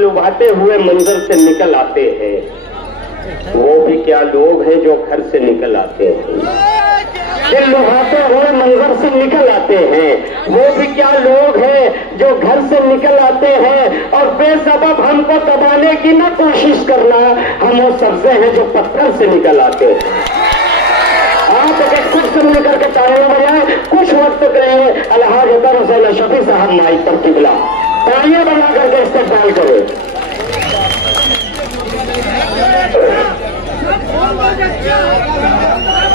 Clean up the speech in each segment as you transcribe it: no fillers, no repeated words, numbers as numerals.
लुभाते हुए मंजर से निकल आते हैं, वो भी क्या लोग हैं जो घर से निकल आते हैं। दिल लुभाते हुए मंजर से निकल आते हैं, वो भी क्या लोग हैं जो घर से निकल आते हैं। और बेसबब हमको दबाने की न कोशिश करना, हम वो सब्जे हैं जो पत्थर से निकल आते हैं। आप कुछ समय करके तालियां बजाएं, कुछ वक्त के लिए अलहाज अतर हुसैन शफी साहब माइक पर किबला तालियां बजा करके इस्तेमाल करें।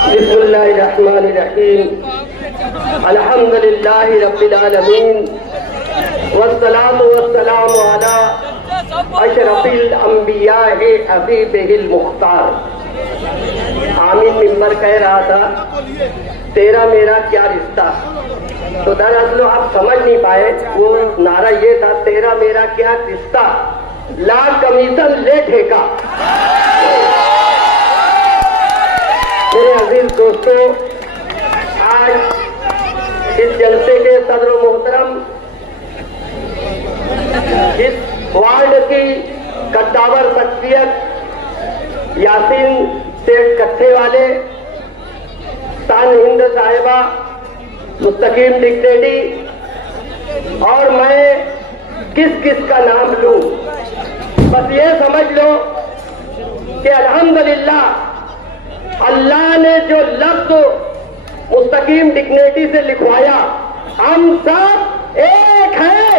बिस्मिल्लाहिर्रहमानिर्रहीम, अल्हम्दुलिल्लाहि रब्बिल आलमीन, वस्सलातु वस्सलामु अला अशरफिल अंबिया'i हबीबिहिल मुख्तार। आमीन मिंबर कह रहा था तेरा मेरा क्या रिश्ता, तो दरअसल आप समझ नहीं पाए। वो नारा ये था, तेरा मेरा क्या रिश्ता, ला कमीशन ले ठेका। मेरे अजीज दोस्तों, आज इस जलसे के सदर मोहतरम, इस वार्ड की कद्दावर शख्सियत यासीन सेठ कत्थे वाले, तान हिंद साहिबा, मुस्तकीम डिक्टेडी, और मैं किस किस का नाम लूं, बस ये समझ लो कि अल्हम्दुलिल्लाह अल्लाह ने जो लफ्ज मुस्तकीम डिक्टेडी से लिखवाया, हम सब एक हैं।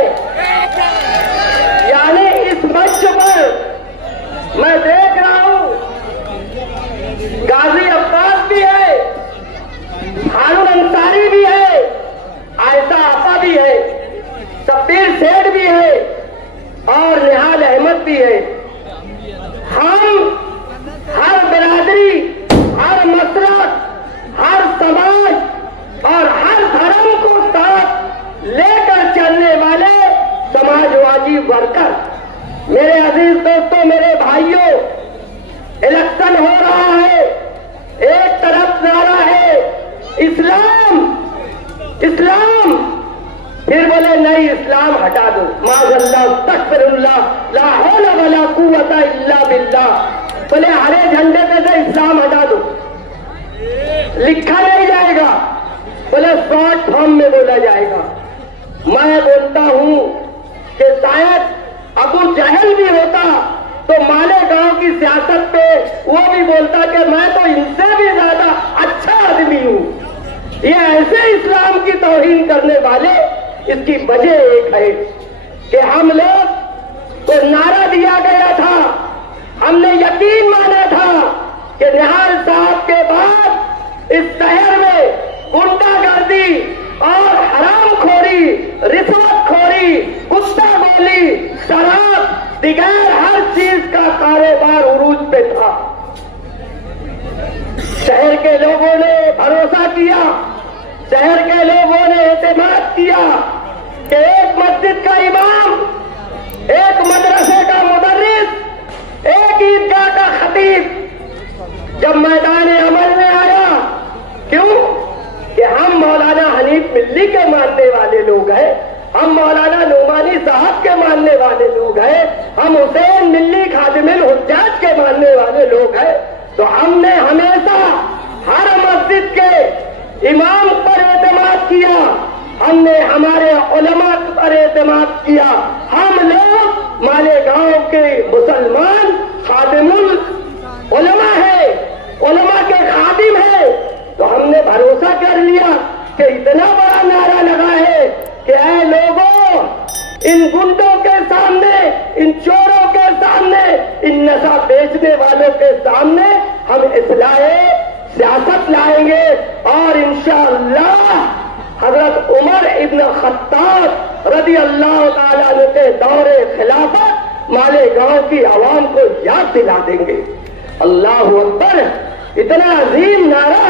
यानी इस मंच पर मैं देख रहा हूं गाजी अब्बास भी है, हारून अंसारी भी है, आयशा आपा भी है, शब्बीर सेठ भी है और निहाल अहमद भी है। हम हर बिरादरी, हर मसरक, हर समाज और हर धर्म को साथ लेकर चलने वाले समाजवादी वर्कर। मेरे अजीज दोस्तों, मेरे भाइयों, इलेक्शन हो रहा है, एक तरफ नारा है इस्लाम इस्लाम, फिर बोले नहीं इस्लाम हटा दो, माज़अल्लाह तकबीरुल्लाह ला हौला वला कुव्वता इल्ला बिल्लाह। बोले हरे झंडे पे से इस्लाम हटा दो, लिखा नहीं जाएगा, बोले शॉर्ट फॉर्म में बोला जाएगा। मैं बोलता हूं कि शायद अबू जहल भी होता तो मालेगांव की सियासत पे वो भी बोलता कि मैं तो इनसे भी ज्यादा अच्छा आदमी हूं। ये ऐसे इस्लाम की तौहीन करने वाले, इसकी वजह एक है कि हम लोग को नारा दिया गया था, हमने यकीन माना था कि निहाल साहब के बाद इस शहर में गुंडागर्दी और हरामखोरी, रिश्वतखोरी, कुत्ता गोली, शराब, दिगार हर चीज का कारोबार उरूज पे था। शहर के लोगों ने भरोसा किया, शहर के लोगों ने एतमाद किया कि एक मस्जिद का इमाम, एक मदरसे का मुदर्रिस, एक ईदगाह का खतीब जब मैदान अमल में आया, क्यों कि हम मौलाना हनीफ मिल्ली के मानने वाले लोग हैं, हम मौलाना नोमानी साहब के मानने वाले लोग हैं, हम हुसैन मिल्ली खादिमुल हुज्जाज के मानने वाले लोग हैं, तो हमने हमेशा हर मस्जिद के इमाम पर एतमाद किया, हमने हमारे उलमा पर एतमाद किया। हम लोग मालेगांव के मुसलमान खादिमुल उलमा है, उलमा के खादिम है, तो हमने भरोसा कर लिया कि इतना बड़ा नारा लगा है कि ऐ लोगों, इन गुंडों के सामने, इन चोरों के सामने, इन नशा बेचने वालों के सामने हम इस्लाहे सियासत लाएंगे और इंशाअल्लाह हजरत उमर इब्न खत्ताब रज़ी अल्लाह ताला अन्हु के दौरे खिलाफत मालेगांव की आवाम को याद दिला देंगे। अल्लाह अकबर। इतना अजीम नारा,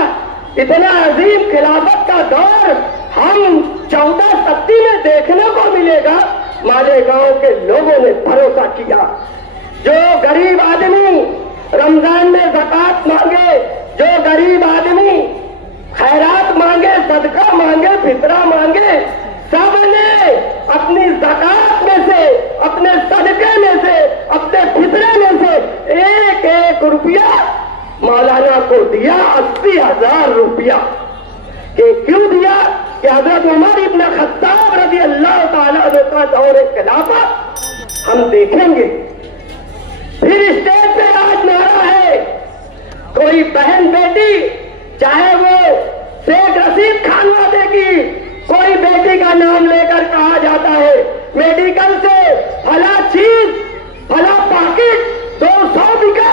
इतना अजीम खिलाफत का दौर हम 1470 में देखने को मिलेगा। मालेगांव के लोगों ने भरोसा किया। जो गरीब आदमी रमजान में ज़कात मांगे, जो गरीब आदमी खैरात मांगे, सदका मांगे, फितरा मांगे, सबने अपनी ज़कात में से अपने सदके में से, अपने फितरे में से एक एक रुपया मौलाना को दिया, 80,000 रुपया। कि क्यों दिया? कि हजरत उमर इब्न खत्ताब रज़ी अल्लाह ताला अन्हु का दौर खिलाफत हम देखेंगे। फिर स्टेज पे आज नारा है, कोई बहन बेटी चाहे वो शेख रशीद खानवा देगी, कोई बेटी का नाम लेकर कहा जाता है मेडिकल से फला चीज, फला पैकेट 200 बिका।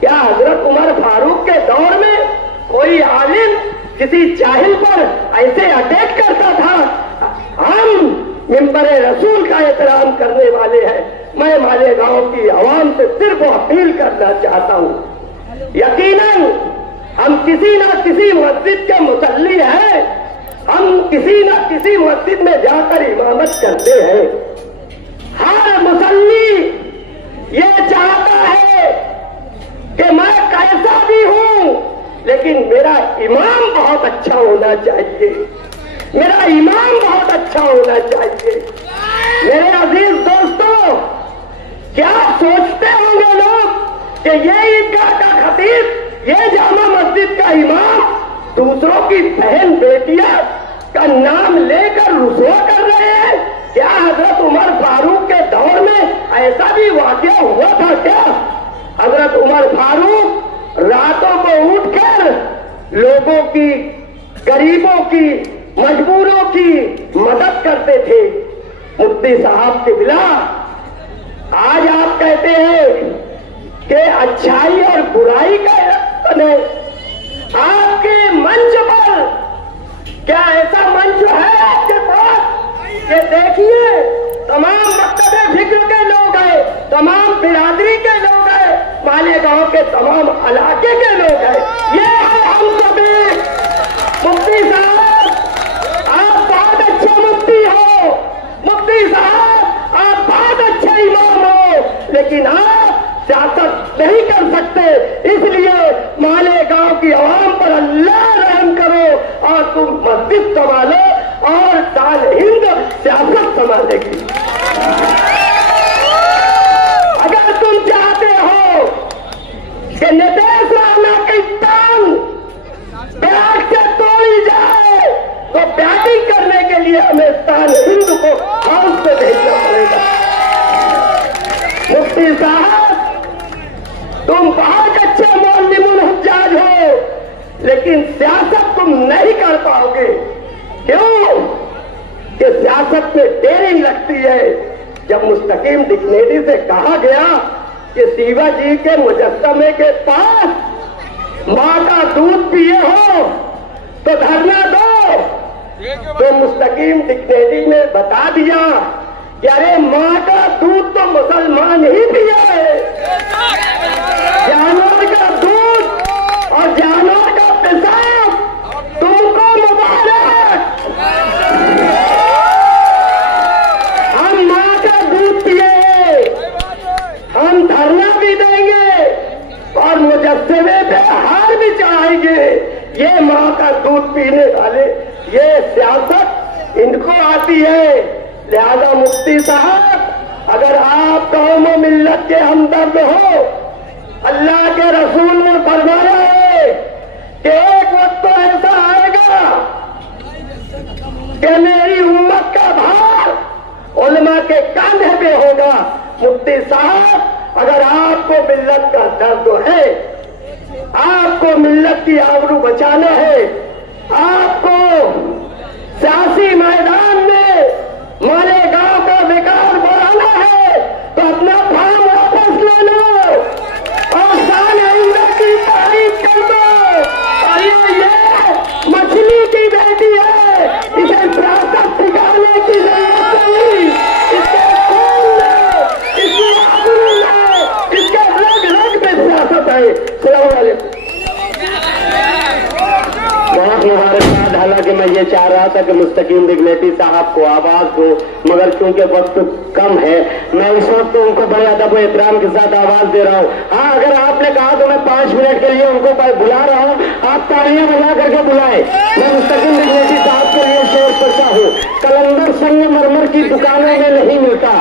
क्या हजरत उमर फारूक के दौर में कोई आलिम किसी जाहिल पर ऐसे अटैक करता था? हम मिंबरे रसूल का एहतराम करने वाले हैं। मैं मालेगांव की आवाम से सिर्फ अपील करना चाहता हूं, यकीनन हम किसी न किसी मस्जिद के मुसल्ली हैं, हम किसी न किसी मस्जिद में जाकर इमामत करते हैं। हर मुसल्ली ये चाहता है कि मैं कैसा भी हूं, लेकिन मेरा इमाम बहुत अच्छा होना चाहिए, मेरा इमाम बहुत अच्छा होना चाहिए। मेरे अजीज दोस्तों, क्या सोचते होंगे लोग कि ये ईदगाह का खतीब, ये जामा मस्जिद का इमाम दूसरों की बहन बेटियां का नाम लेकर रुसवा कर रहे हैं? क्या हजरत उमर फारूक के दौर में ऐसा भी वाकया हुआ था क्या? हजरत उमर फारूक रातों को उठकर लोगों की, गरीबों की, मजबूरों की मदद करते थे। मुफ्ती साहब के बिला आज आप कहते हैं कि अच्छाई और बुराई का इलेक्शन है। आपके मंच पर क्या ऐसा मंच है आपके पास कि देखिए तमाम मकतबे फिक्र के लोग हैं, तमाम बिरादरी के लोग हैं, मालेगांव के तमाम इलाके के लोग हैं, ये है हम सभी। मुफ्ती साहब आप बहुत अच्छे मुफ्ती हो, मुफ्ती साहब आप बहुत अच्छे इमाम हो, लेकिन आप सियासत नहीं कर सकते। इसलिए मालेगांव की आवाम पर अल्लाह रहम करो और तुम मस्जिद संभालो और दाल हिंद सियासत संभालेगी। अगर तुम चाहते हो कि नीतीश राणा की टांग बैग से तोड़ी जाए, तो बैटिंग करने के लिए हमें दाल हिंद को हाउस से भेजना पड़ेगा। मुफ्ती साहब तुम बहुत अच्छे मौलवी हुज्जाज हो, लेकिन सियासत तुम नहीं कर पाओगे। क्यों? कि सियासत में देरी लगती है। जब मुस्तकीम डिक्शनरी से कहा गया कि शिवा जी के मुजस्समे के पास मां का दूध पिए हो तो धरना दो, तो मुस्तकीम डिक्शनरी ने बता दिया कि अरे मां का दूध तो मुसलमान ही पिया है, जानवर का दूध और जानवर का पेशाब तुमको मुबारक। हम मां का दूध पिए, हम धरना भी देंगे और मुजस्समे पे हार भी चढ़ाएंगे। ये मां का दूध पीने वाले, ये सियासत इनको आती है। लिहाजा मुफ्ती साहब अगर आप कौम और मिल्लत के हमदर्द हो, अल्लाह के रसूल ने फरमाया है कि एक वक्त तो ऐसा आएगा कि मेरी उम्मत का भार उलमा के कांधे पे होगा। मुफ्ती साहब अगर आपको मिल्लत का दर्द है, आपको मिल्लत की आबरू बचाना है, आपको सियासी मैदान में मालेगांव का विकास बढ़ाना है, तो अपना फार्म वापस ले लो और साल आइंदा की तारीफ कर दो। और ये मछली की बेटी है, इसे सियासत सिखाने की जरूरत नहीं। इसके खून में, इसकी आबरू में, इसके रग रग में सियासत है। सलाम वालेकुम। बहुत मुबारकबाद। हालांकि मैं ये चाह रहा था कि मुस्तकीम डिग्नेटी साहब को आवाज दो, मगर क्योंकि वक्त कम है, मैं इस वक्त उनको बड़े अदब और एहतराम के साथ आवाज दे रहा हूँ। हाँ, अगर आपने कहा तो मैं 5 मिनट के लिए उनको बुला रहा हूँ, आप तालियां बजा करके बुलाए। मैं मुस्तकीम डिग्नेटी साहब के लिए शेर करता हूँ, कलंदर संगमरमर की दुकानों में नहीं मिलता,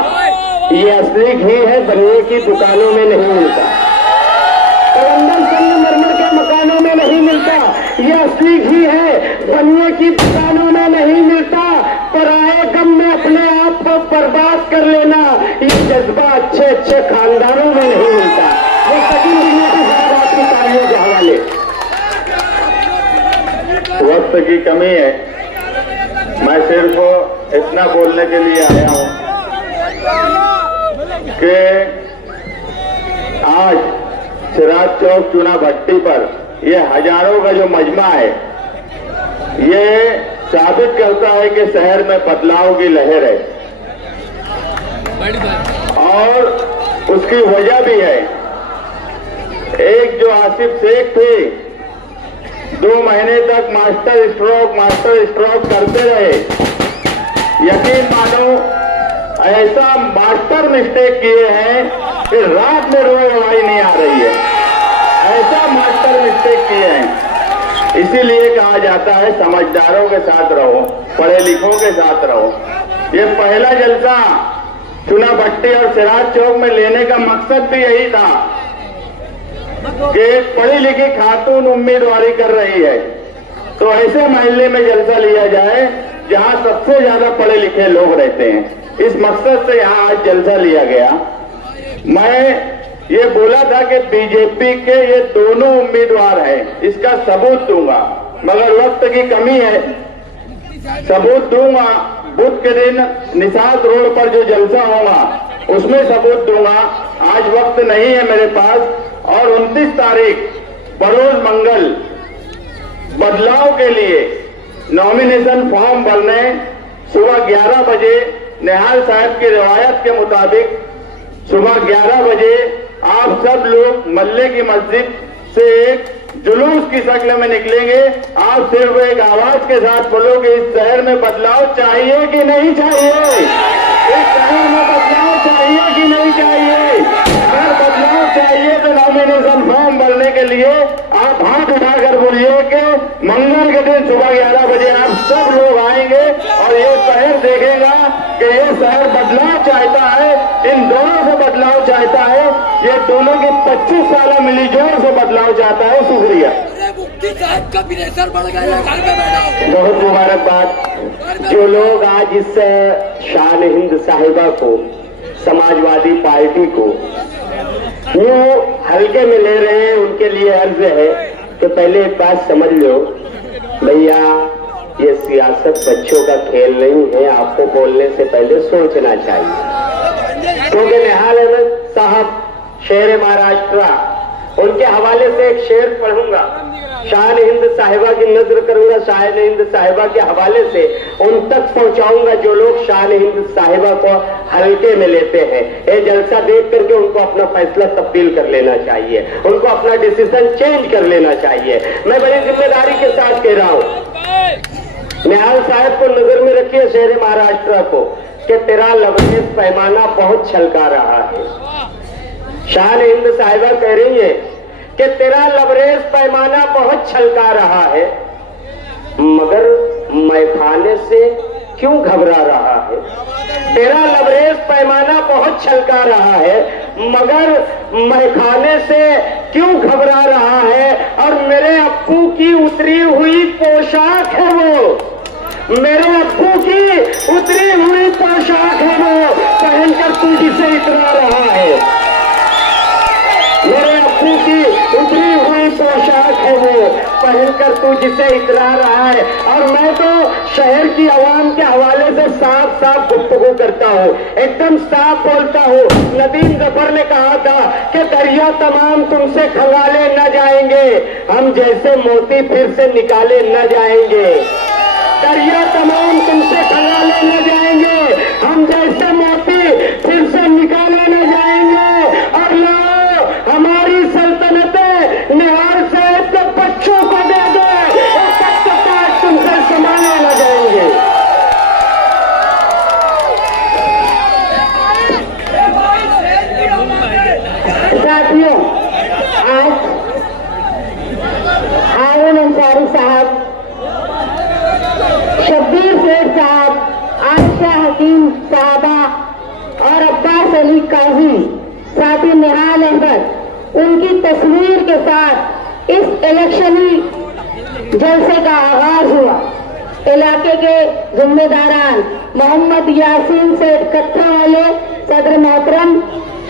ये असली घी है, बनिए की दुकानों में नहीं मिलता, कलंदर संगमरमर के मकानों में नहीं मिलता। ये असली घी है, बनिए की दुकानों में नहीं मिलता। पराए गम में अपने आप को बर्बाद कर लेना, ये जज्बा अच्छे अच्छे खानदानों में नहीं मिलता। वो सभी दुनिया की साथ आपकी तालियों के हवाले। वक्त की कमी है, मैं सिर्फ इतना बोलने के लिए आया हूं कि आज सिराज चौक चुना भट्टी पर ये हजारों का जो मजमा है, ये साबित करता है कि शहर में बदलाव की लहर है और उसकी वजह भी है। एक जो आसिफ शेख थे, 2 महीने तक मास्टर स्ट्रोक करते रहे। यकीन मानो ऐसा मास्टर मिस्टेक किए हैं कि रात में रोए आवाज नहीं आ रही है, ऐसा मास्टर मिस्टेक किए हैं। इसीलिए कहा जाता है समझदारों के साथ रहो, पढ़े लिखों के साथ रहो। ये पहला जलसा चुना भट्टी और सिराज चौक में लेने का मकसद भी यही था कि पढ़ी लिखी खातून उम्मीदवारी कर रही है, तो ऐसे महल्ले में जलसा लिया जाए जहां सबसे ज्यादा पढ़े लिखे लोग रहते हैं। इस मकसद से यहां आज जलसा लिया गया। मैं ये बोला था कि बीजेपी के ये दोनों उम्मीदवार हैं, इसका सबूत दूंगा, मगर वक्त की कमी है। सबूत दूंगा, बुध के दिन निसात रोड पर जो जलसा होगा उसमें सबूत दूंगा। आज वक्त नहीं है मेरे पास। और 29 तारीख बरोज मंगल बदलाव के लिए नॉमिनेशन फॉर्म भरने सुबह 11 बजे निहाल साहब की रिवायत के मुताबिक सुबह 11 बजे आप सब लोग मल्ले की मस्जिद से एक जुलूस की शक्ल में निकलेंगे। आप सिर्फ एक आवाज के साथ बोलो कि इस शहर में बदलाव चाहिए कि नहीं चाहिए, इस शहर में बदलाव चाहिए कि नहीं चाहिए। अगर बदलाव चाहिए तो नॉमिनेशन फॉर्म भरने के लिए आप हाथ उठाकर बोलिए कि मंगल के दिन सुबह 11 बजे आप सब लोग आएंगे और ये शहर देखेगा कि ये शहर बदलाव चाहता है, इन दोनों से बदलाव चाहता है, ये दोनों की 25 साल मिलीजुल से बदलाव चाहता है। शुक्रिया। बहुत मुबारकबाद। जो लोग आज इस शान हिंद साहिबा को, समाजवादी पार्टी को यूं हल्के में ले रहे हैं, उनके लिए अर्ज है कि पहले एक बात समझ लो भैया, ये सियासत बच्चों का खेल नहीं है। आपको बोलने से पहले सोचना चाहिए। क्योंकि निहाल अहमद साहब शेर महाराष्ट्र, उनके हवाले से एक शेर पढ़ूंगा, शान हिंद साहिबा की नजर करूंगा, शान हिंद साहिबा के हवाले से उन तक पहुंचाऊंगा जो लोग शान हिंद साहिबा को हल्के में लेते हैं। ये जलसा देख करके उनको अपना फैसला तब्दील कर लेना चाहिए, उनको अपना डिसीजन चेंज कर लेना चाहिए। मैं बड़ी जिम्मेदारी के साथ कह रहा हूं, निहाल साहब को नजर में रखिए, शेर महाराष्ट्र को, कि तेरा लबरेज पैमाना बहुत छलका रहा है। शान हिंद साहिबा कह रही है कि तेरा लबरेज पैमाना बहुत छलका रहा है, मगर मैं खाने से क्यों घबरा रहा है। तेरा लबरेज पैमाना बहुत छलका रहा है, मगर मैं खाने से क्यों घबरा रहा है। और मेरे अप्पू की उतरी हुई पोशाक है वो, मेरे अप्पू की उतरी हुई पोशाक है वो, पहनकर तू जिसे इतरा रहा है। मेरे अप्पू की उतरी हुई पोशाक है वो, पहनकर तू जिसे इतरा रहा है। और मैं तो शहर की आवाम के हवाले से साफ साफ गुफ्तगू करता हूँ, एकदम साफ बोलता हूँ। नदीम जफर ने कहा था कि दरिया तमाम तुमसे खंगाले न जाएंगे, हम जैसे मोती फिर से निकाले न जाएंगे। दरिया तमाम तुमसे खंगाले न जाएंगे, हम जैसे मोती फिर से निकाले न जाएंगे। और लो हमारी सल्तनतें निहाल साहब के बच्चों को दे दो, तुमसे संभाले न जाएंगे। साथियों, आज हारून अंसारी साहब, शब्बीर शेख साहब, आयशा हकीम साहबा और अब्बास काजी साथी निहाल अहमद उनकी तस्वीर के साथ इस इलेक्शनी जलसे का आगाज हुआ। इलाके के जिम्मेदारान मोहम्मद यासीन सेठ कत्था वाले, सदर मोहतरम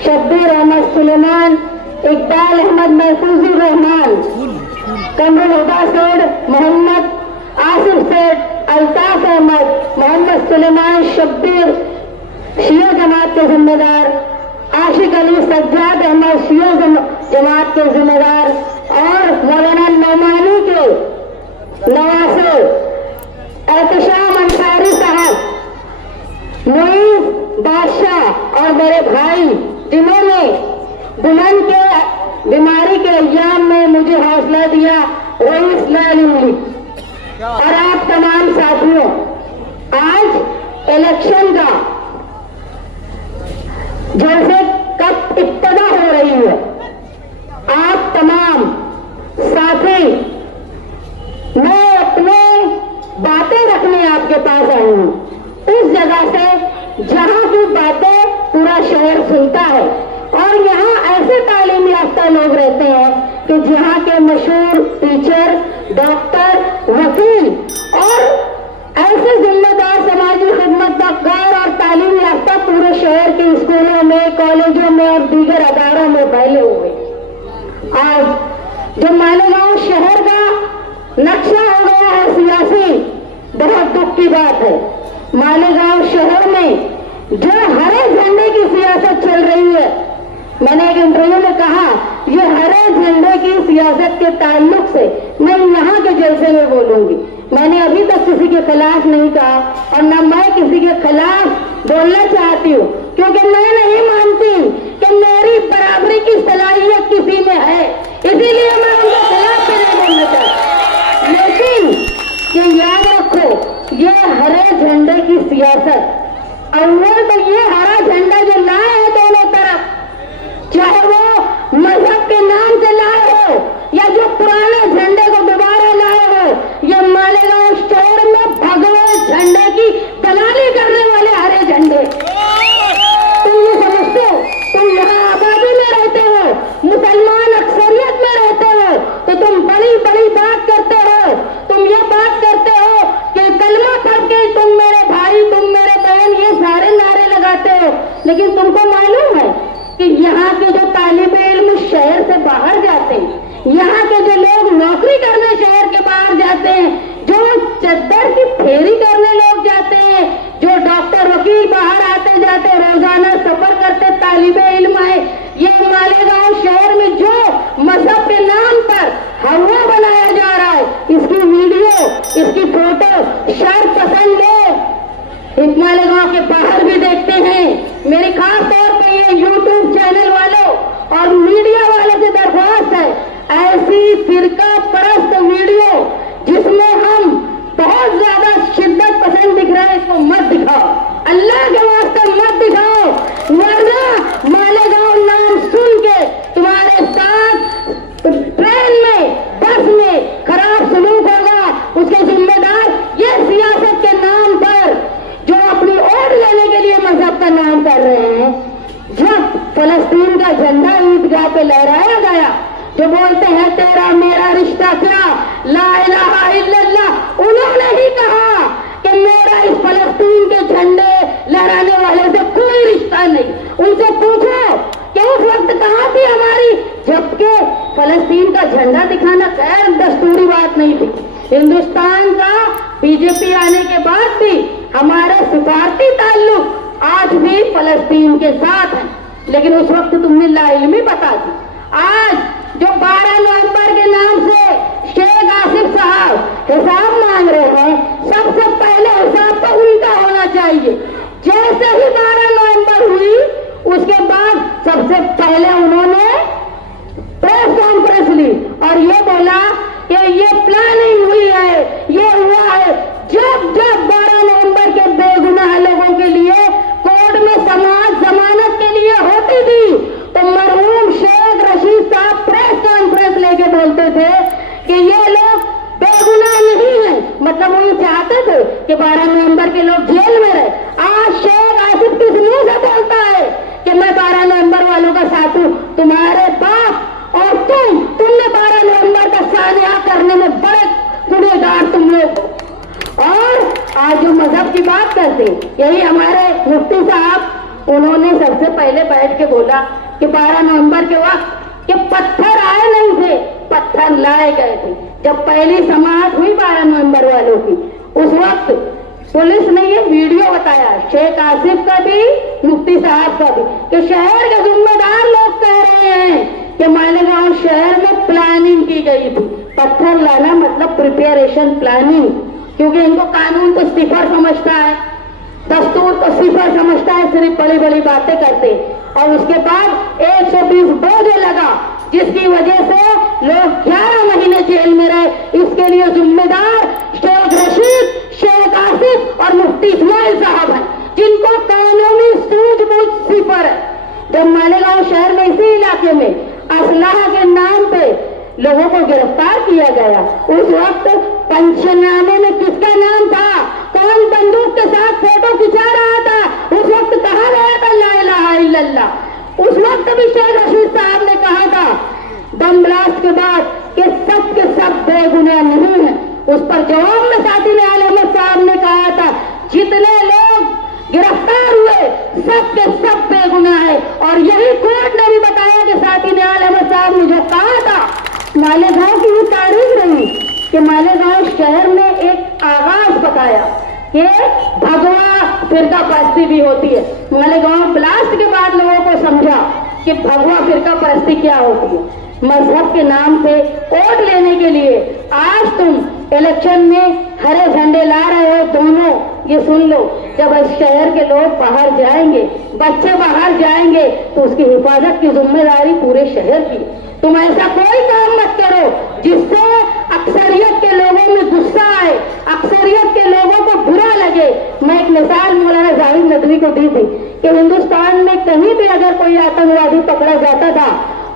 शब्बीर अहमद सुलेमान, इकबाल अहमद महफूजुर रहमान, कमरुल हुदा सेठ, मोहम्मद आसिफ सेठ, अल्ताफ अहमद, मोहम्मद सुलेमान शब्बीर शिया जमात के जिम्मेदार, आशिक अली सज्जाद अहमद शिया जमात के जिम्मेदार और मौलाना नौमानी के नवासे एहतशाम अंसारी साहब, मुईज बादशाह और बड़े भाई जिन्होंने बुलंद के बीमारी के अय्याम में मुझे हौसला दिया, रईस लाल और आप तमाम साथियों, आज इलेक्शन का जैसे कब इब्तिदा हो रही है, आप तमाम साथी, मैं अपने बातें रखने आपके पास आई हूं उस जगह से जहां की बातें पूरा शहर सुनता है और यहाँ ऐसे तालीम याफ्ता लोग रहते हैं कि जहाँ के मशहूर टीचर, डॉक्टर, वकील और ऐसे जिम्मेदार समाजी खिदमतगार और तालीम याफ्ता पूरे शहर के स्कूलों में, कॉलेजों में और दीगर अदारों में फैले हुए। आज जो मालेगांव शहर का नक्शा हो गया है सियासी, बहुत दुख की बात है। मालेगांव शहर में जो हरे झंडे की सियासत चल रही है, मैंने एक इंटरव्यू में कहा, ये हरे झंडे की सियासत के ताल्लुक से मैं यहाँ के जलसे में बोलूंगी। मैंने अभी तक किसी के खिलाफ नहीं कहा और न मैं किसी के खिलाफ बोलना चाहती हूँ, क्योंकि मैं नहीं मानती कि मेरी बराबरी की सलाहियत किसी में है, इसीलिए मैं उनके खिलाफ भी नहीं बोलना चाहती। लेकिन ये याद रखो, ये हरे झंडे की सियासत, अव्वल तो ये हरा झंडा जो लाए हैं दोनों तरफ, चाहे वो मजहब के नाम से लाए हो या जो पुराने झंडे को दोबारा लाए हो, ये मालेगांव शहर में भगवे झंडे की दलाली करने वाले हरे झंडे। तुम ये समझते हो, तुम यहाँ आबादी में रहते हो, मुसलमान अक्सरियत में रहते हो, तो तुम बड़ी बड़ी बात करते हो, तुम ये बात करते हो कि कलमा पढ़ के तुम मेरे भाई, तुम मेरे बहन, ये सारे नारे लगाते हो। लेकिन तुमको मालूम है कि यहाँ के जो तालिबे इल्म शहर से बाहर जाते हैं, यहाँ के जो लोग नौकरी करने शहर के बाहर जाते हैं, जो चद्दर की फेरी करने लोग जाते हैं, जो डॉक्टर वकील बाहर आते जाते रोजाना सफर करते तालिबे इल्म है, ये मालेगांव शहर में जो मजहब के नाम पर हवा बनाया जा रहा है, इसकी वीडियो, इसकी फोटो शर पसंद लोग मालेगांव के बाहर भी देखते हैं। मेरी खास तौर पर ये यूट्यूब चैनल वालों और मीडिया वालों से दरख्वास्त है, ऐसी फिरका परस्त वीडियो जिसमें हम बहुत ज्यादा शिद्दत पसंद दिख रहे हैं, इसको मत दिखाओ, अल्लाह के वास्ते मत दिखाओ, वरना मालेगांव नाम सुन के तुम्हारे साथ ट्रेन में, बस में खराब सलूक होगा। उसके जिम्मेदार ये सियासत के नाम पर जो अपनी ओट लेने के लिए मजहब का नाम कर रहे हैं। जब फलस्तीन का झंडा ईदगाह पे लहराया गया, जो बोलते हैं तेरा मेरा रिश्ता क्या, ला इलाहा इल्लल्लाह, उन्होंने ही कहा कि मेरा इस फलस्तीन के झंडे लहराने वाले से कोई रिश्ता नहीं। उनसे पूछो कि उस वक्त कहाँ थी हमारी, जबकि फलस्तीन का झंडा दिखाना खैर दस्तूरी बात नहीं थी। हिंदुस्तान का बीजेपी आने के बाद भी हमारे सिफारती ताल्लुक आज भी फलस्तीन के साथ है, लेकिन उस वक्त तुमने लाइल्मी बता दी। आज जो 12 नवंबर के नाम से शेख आसिफ साहब हिसाब मांग रहे हैं, सबसे पहले हिसाब तो उनका होना चाहिए। जैसे ही 12 नवंबर हुई, उसके बाद सबसे पहले उन्होंने प्रेस कॉन्फ्रेंस ली और ये बोला कि ये प्लानिंग हुई है, ये हुआ है। जब 12 नवंबर के बेगुनाह लोगों के लिए कोर्ट में समाज जमानत के लिए होती थी, तो मरहूम शेख रशीद साहब प्रेस कॉन्फ्रेंस लेके बोलते थे कि ये लोग बेगुनाह नहीं है, मतलब वो चाहते थे कि 12 नवंबर के लोग जेल में रहे। आज शेख आसिफ किस मुंह से बोलता है कि मैं 12 आज जो मजहब की बात करते, यही हमारे मुफ्ती साहब, उन्होंने सबसे पहले बैठ के बोला कि 12 नवंबर के वक्त कि पत्थर आए नहीं थे, पत्थर लाए गए थे। जब पहली समाअत हुई 12 नवंबर वालों की, उस वक्त पुलिस ने ये वीडियो बताया, शेख आसिफ का भी, मुफ्ती साहब का भी, कि शहर के जिम्मेदार लोग कह रहे हैं कि मालेगांव शहर में प्लानिंग की गई थी। पत्थर लाना मतलब प्रिपरेशन प्लानिंग, क्योंकि इनको कानून तो सिफर समझता है, दस्तूर तो सिफर समझता है, सिर्फ बड़ी बड़ी बातें करते। और उसके बाद 120 बोझ लगा, जिसकी वजह से लोग 11 महीने जेल में रहे। इसके लिए जिम्मेदार शेख रशीद, शेख आसिफ और मुफ्ती इस्माइल साहब हैं, जिनको कानूनी सूझबूझ सिफर है। जब मालेगांव शहर में इसी इलाके में असलाह के नाम पे लोगों को गिरफ्तार किया गया, उस वक्त पंचनामे में किसका नाम था? कौन बंदूक के साथ फोटो खिंचा रहा था? उस वक्त कहा गया था ला इलाहा इल्लल्लाह। उस वक्त भी शेख रशीद साहब ने कहा था बम ब्लास्ट के बाद कि सब के सब बेगुनाह नहीं है। उस पर जवाब में साथी न्यायालय अहमद साहब ने कहा था जितने लोग गिरफ्तार हुए सब के सब बेगुनाह है। और यही कोर्ट ने भी बताया कि साथी न्यायालय अहमद साहब ने जो कहा था, मालेगांव की भी तारीफ रही कि मालेगांव शहर ने एक आगाज बताया कि भगवा फिरका परस्ती भी होती है। मालेगांव ब्लास्ट के बाद लोगों को समझा कि भगवा फिरका परस्ती क्या होती है। मजहब के नाम पे वोट लेने के लिए आज तुम इलेक्शन में हरे झंडे ला रहे हो दोनों। ये सुन लो, जब इस शहर के लोग बाहर जाएंगे, बच्चे बाहर जाएंगे, तो उसकी हिफाजत की जिम्मेदारी पूरे शहर की। तुम ऐसा कोई काम मत करो जिससे अक्सरियत के लोगों में गुस्सा आए, अक्सरियत के लोगों को बुरा लगे। मैं एक मिसाल मौलाना जावेद नदवी को दी थी कि हिंदुस्तान में कहीं भी अगर कोई आतंकवादी पकड़ा जाता था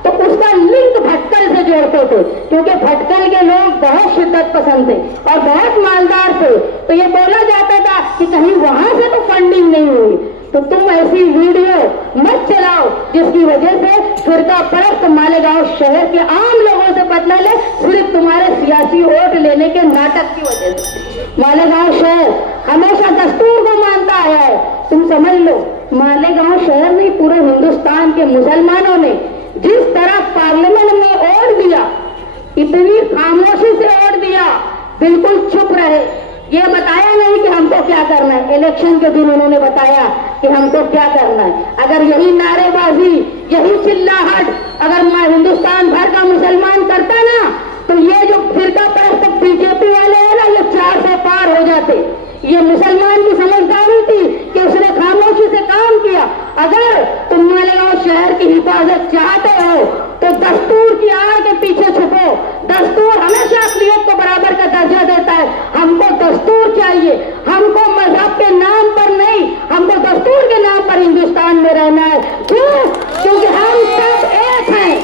तो उसका लिंक भटकल से जोड़ते थे, क्योंकि भटकल के लोग बहुत शिद्दत पसंद थे और बहुत मालदार थे। तो ये बोला जाता था कि कहीं वहां से तो फंडिंग नहीं हुई। तो तुम ऐसी वीडियो मत चलाओ जिसकी वजह से फिरका परस्त मालेगांव शहर के आम लोगों से बदला ले, सिर्फ तुम्हारे सियासी वोट लेने के नाटक की वजह से। मालेगांव शहर हमेशा दस्तूर को मानता आया है। तुम समझ लो, मालेगांव शहर नहीं, पूरे हिंदुस्तान के मुसलमानों ने जिस तरह पार्लियामेंट में वोट दिया, इतनी खामोशी से वोट दिया, बिल्कुल चुप रहे। ये बताया नहीं कि हमको क्या करना है। इलेक्शन के दिन उन्होंने बताया कि हमको क्या करना है। अगर यही नारेबाजी, यही चिल्लाहट अगर हिंदुस्तान भर का मुसलमान करता ना, तो ये जो फिरका परस्त बीजेपी वाले हैं ना, ये 400 पार हो जाते। ये मुसलमान की समझदारी थी कि उसने खामोशी से काम किया। अगर तुम मालेगांव शहर की हिफाजत चाहते हो तो दस्तूर की आड़ के पीछे छुपो। दस्तूर हमेशा अक़लियत को बराबर का दर्जा देता है। हमको दस्तूर चाहिए, हमको मजहब के नाम पर नहीं, हमको दस्तूर के नाम पर हिंदुस्तान में रहना है। क्यों? क्योंकि हम सब एक हैं।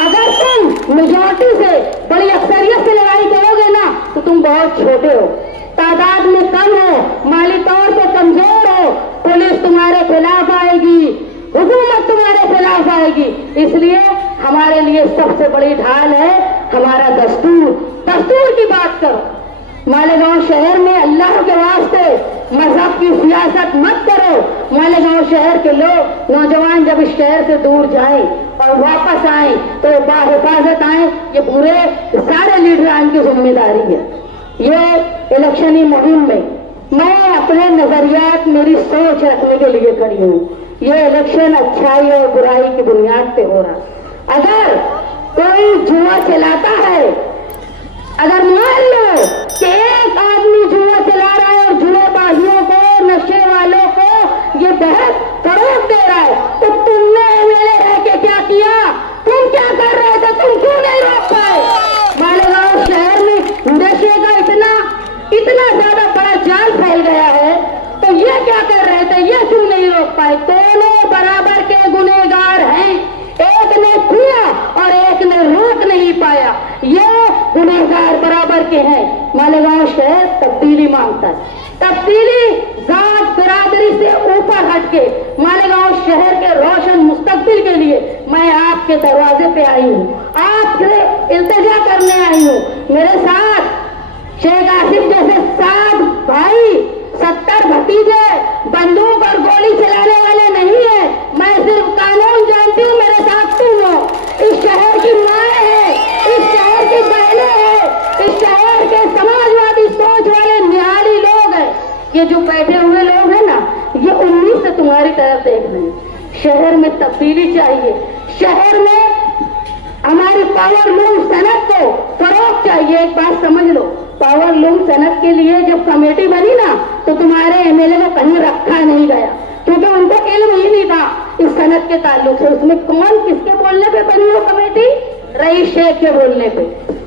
अगर तुम मेजॉरिटी से, बड़ी अक्सरियत से लड़ाई करोगे ना, तो तुम बहुत छोटे हो, तादाद में कम हो, माली तौर पर कमजोर हो, पुलिस तुम्हारे खिलाफ आएगी, हुकूमत तुम्हारे खिलाफ आएगी। इसलिए हमारे लिए सबसे बड़ी ढाल है हमारा दस्तूर। दस्तूर की बात करो। मालेगांव शहर में अल्लाह के वास्ते मजहब की सियासत मत करो। मालेगांव शहर के लोग, नौजवान जब इस शहर से दूर जाएं और वापस आए तो बाहिफाजत आए, ये पूरे सारे लीडरान की जिम्मेदारी है। ये इलेक्शनी मुहिम में मैं अपने नजरियात, मेरी सोच रखने के लिए खड़ी हूँ। ये इलेक्शन अच्छाई और बुराई की बुनियाद पे हो रहा। अगर कोई जुआ चलाता है, अगर मान लो कि एक आदमी जुआ चला रहा है और जुएबाजियों को, नशे वालों को ये बहुत फरोग दे रहा है, तो तुमने एमएलए रह के क्या किया? तुम क्या कर रहे थे? तुम क्यों नहीं रोक पाए? मालेगांव शहर में नशे का इतना ज्यादा बड़ा जाल फैल गया है, तो ये क्या कर रहे थे? ये क्यों नहीं रोक पाए? दोनों बराबर के गुनहगार हैं। एक ने किया और एक ने रोक नहीं पाया। ये गुनहगार बराबर के हैं। मालेगांव शहर तब्दीली मांगता है। तब्दीली जात बिरादरी से ऊपर हटके मालेगांव शहर के रोशन मुस्तकबिल के लिए मैं आपके दरवाजे पे आई हूँ, आपसे इल्तिजा करने आई हूँ। मेरे साथ शेख आसिफ जैसे 7 भाई 70 भतीजे बंदूक और गोली चलाने वाले नहीं है। मैं सिर्फ कानून जानती हूँ, मेरे साथ तुम हो। इस शहर की माएँ हैं, इस शहर की बहनें हैं, इस शहर के समाजवादी सोच वाले निहारी लोग हैं। ये जो बैठे हुए लोग हैं ना, ये 19 से तुम्हारी तरफ देख रहे हैं। शहर में तब्दीली चाहिए, शहर में हमारी पावर लूम सनत को फरोग चाहिए। एक बात समझ लो, पावर लूम सनत के लिए जब कमेटी बनी ना, तो तुम्हारे एमएलए को कहीं रखा नहीं गया, क्योंकि उनको इल्म ही नहीं था इस सनत के ताल्लुक से। उसमें कौन किसके बोलने पे बनी वो कमेटी? रईस शेख के बोलने पे,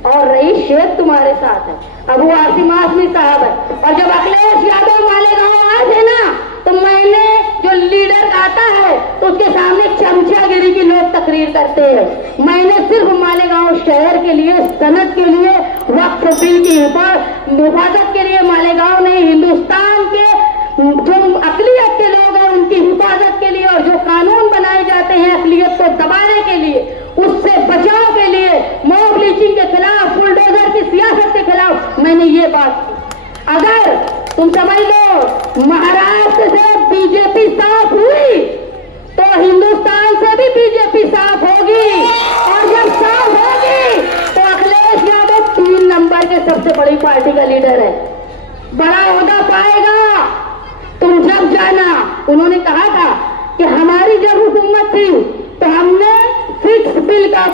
और रईस शेख तुम्हारे साथ है, अबू आसिम आजमी साहब है। और जब अखिलेश यादव मालेगांव आए थे ना, तो मैंने जो लीडर आता है तो उसके सामने चमचागिरी की लोग तकरीर करते हैं। मैंने सिर्फ मालेगांव शहर के लिए, सनत के लिए, वक्फ बिल की हिफाजत के लिए, मालेगांव नहीं हिंदुस्तान के जो अकलियत के लोग हैं उनकी हिफाजत के लिए, और जो कानून बनाए जाते हैं अकलियत को दबाने के लिए, उससे बचाव के लिए, मॉब लिंचिंग के खिलाफ, बुलडोजर की सियासत के खिलाफ मैंने ये बात की। अगर तुम समझ लो महाराष्ट्र से बीजेपी साफ हुई तो हिंदुस्तान से भी बीजेपी साफ होगी, और जब साफ होगी तो अखिलेश यादव 3 नंबर के सबसे बड़ी पार्टी का लीडर है, बड़ा ओहदा पाएगा। तुम जब जाना, उन्होंने कहा था कि हमारी जब हुकूमत थी तो हमने फिक्स बिल का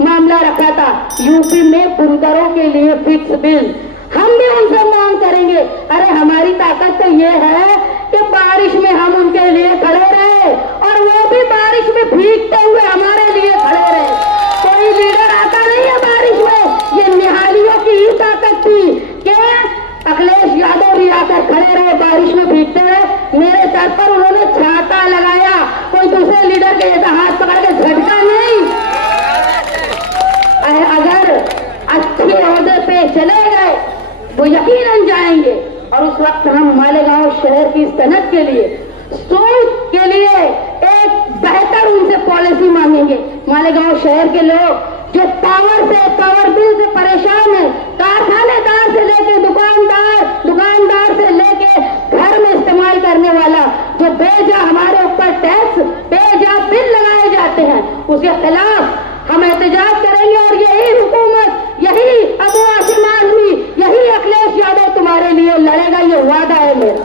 मामला रखा था, यूपी में बुनकरों के लिए फिक्स बिल। हम भी उनसे मांग करेंगे। अरे हमारी ताकत तो ये है कि बारिश में हम उनके लिए खड़े रहे, और वो भी बारिश में भीगते हुए हमारे लिए खड़े रहे। कोई लीडर आता नहीं है बारिश में, ये निहालियों की ही ताकत थी कि अखिलेश यादव भी आकर खड़े रहे, बारिश में भीगते रहे। मेरे सर पर उन्होंने छाता लगाया, कोई दूसरे लीडर के जैसा हाथ पकड़ के झटका नहीं। अगर अच्छे ओहदे पे चले गए वो यकीनन जाएंगे, और उस वक्त हम मालेगांव शहर की सनत के लिए, सोच के लिए एक बेहतर उनसे पॉलिसी मांगेंगे। मालेगांव शहर के लोग जो पावर बिल से परेशान है, कारखानेदार से लेके दुकानदार से लेके घर में इस्तेमाल करने वाला, जो बेजा हमारे ऊपर टैक्स, बेजा बिल लगाए जाते हैं, उसके खिलाफ हम एहतजाज करेंगे। और यही हुकूमत, यही अबू आसिम आजमी, यही अखिलेश यादव तुम्हारे लिए लड़ेगा, ये वादा है मेरा।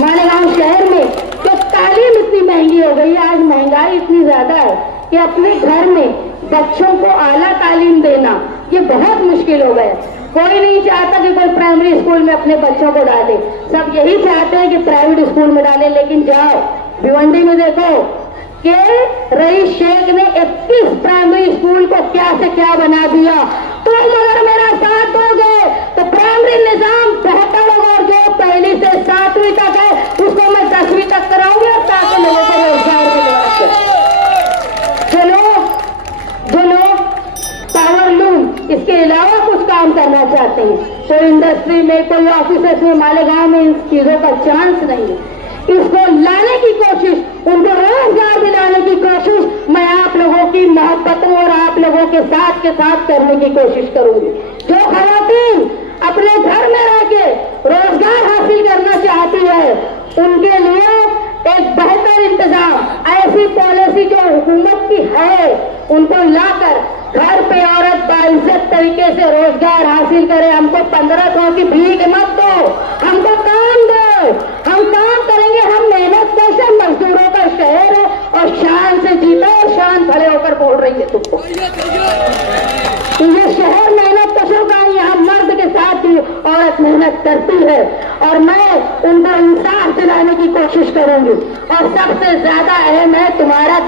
मालेगांव शहर में जो तालीम इतनी महंगी हो गई है, आज महंगाई इतनी ज्यादा है कि अपने घर में बच्चों को आला तालीम देना ये बहुत मुश्किल हो गया। कोई नहीं चाहता कि कोई प्राइमरी स्कूल में अपने बच्चों को डाले, सब यही चाहते हैं कि प्राइवेट स्कूल में डाले। लेकिन जाओ भिवंडी में देखो कि रईस शेख ने 21 प्राइमरी स्कूल को क्या से क्या बना दिया। तुम अगर मेरा साथ दोगे तो प्राइमरी निजाम बेहतर होगा, और जो 1 से 7वीं तक है उसको मैं 10वीं तक कराऊंगी, और ताकि लोगों को रोजगार मिलेगा। जो लोग पावर लूम इसके अलावा कुछ काम करना चाहते हैं, कोई इंडस्ट्री में, कोई ऑफिस में, मालेगांव में इन चीजों का चांस नहीं है। इसको लाने की कोशिश, उनको रोजगार दिलाने की कोशिश मैं आप लोगों की मोहब्बतों और आप लोगों के साथ करने की कोशिश करूंगी। जो खवातीन अपने घर में रह के रोजगार हासिल करना चाहती है, उनके लिए एक बेहतर इंतजाम, ऐसी पॉलिसी जो हुकूमत की है, उनको लाकर घर पे औरत बाइज्जत तरीके से रोजगार हासिल करे। हमको 1500 की भीख मत दो, हमको काम दो, हम काम करेंगे। हम मेहनत कैसे, मजदूरों का शहर है, और शान से जीता और शान खड़े होकर बोल रही है तुमको। ये शहर मेहनत कशों का, यहाँ मर्द के साथ ही औरत मेहनत करती है, और मैं उनको इंसाफ दिलाने की कोशिश करूंगी। और सबसे ज्यादा अहम है तुम्हारा